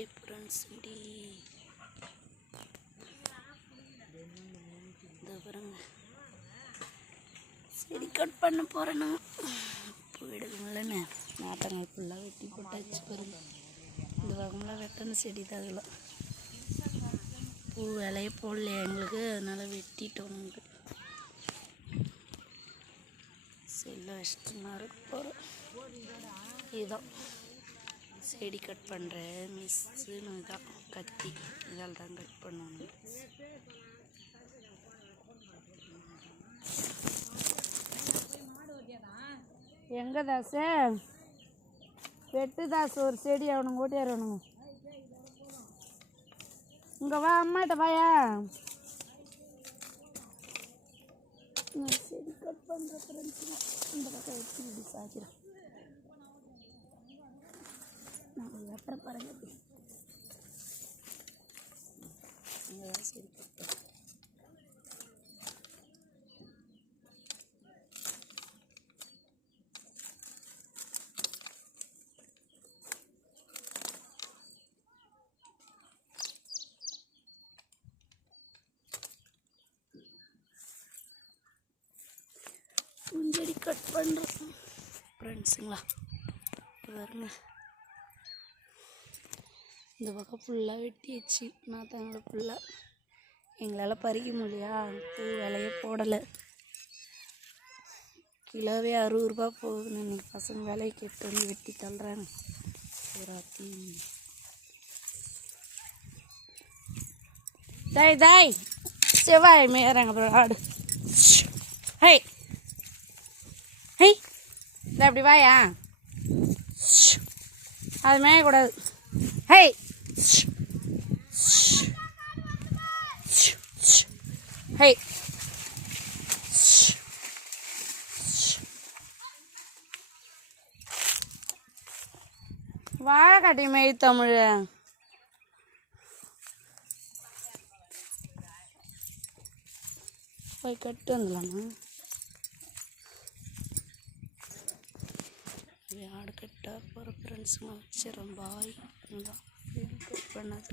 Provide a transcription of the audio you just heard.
April செடி பாருங்க. செடி கட் பண்ண போகிறேன்னா பூ எடுக்கணும்லன்னு நாட்டங்கள் ஃபுல்லாக வெட்டி போட்டாச்சு பாருங்க. இந்த பக்கம்லாம் வெட்டின செடி தான் அதெல்லாம் பூ விலைய போடலையா எங்களுக்கு, அதனால் வெட்டிட்டோம். நமக்கு செல்ல வச்சுட்டுனா இருக்க போகிறோம். இதுதான் செடி கட் பண்ணுற மிஸ்ஸுன்னு தான் கத்தி, இதால் தான் கட் பண்ணணும். எங்கே தாசு வெட்டு தாசு ஒரு செடி அவனுங்க ஓட்டியாரணுங்க. இங்கே வா, அம்மாட்ட வாயா. செடி கட் பண்ணுற ஃப்ரெண்ட்ஸ் இந்த பக்கம் வச்சு இப்படி சாய்க்கிறேன். நான் வெட்டுற பாருங்க. இங்கே தான் செடி கட் பண்ண செடி கட் பண்ணுறோம் ஃப்ரெண்ட்ஸுங்களா. பாருங்க, இந்த பக்கம் ஃபுல்லாக வெட்டிடுச்சு. நாத்தாங்களை ஃபுல்லாக எங்களால் பறிக்க முடியா, பூ விலையே போடலை. கிலோவே 60 ரூபா போகுதுன்னு இன்றைக்கி பசங்க விலையை கேட்டு வந்து வெட்டி தள்ளுறாங்க. பூராத்தி தாய் தாய் செவ்வாய் மேறாங்க அப்புறம் ஆடு. ஹை ஹை, இந்த அப்படி வாயா, அது மேயக்கூடாது. ஹை ஹை, வாழை காட்டி மேய் தமிழ். போய் கட்டு வந்துடலாமா? ஆடு கட்ட போகிற ஃப்ரெண்ட்ஸுங்க வச்சிடறோம். பாய். கட் பண்ணது.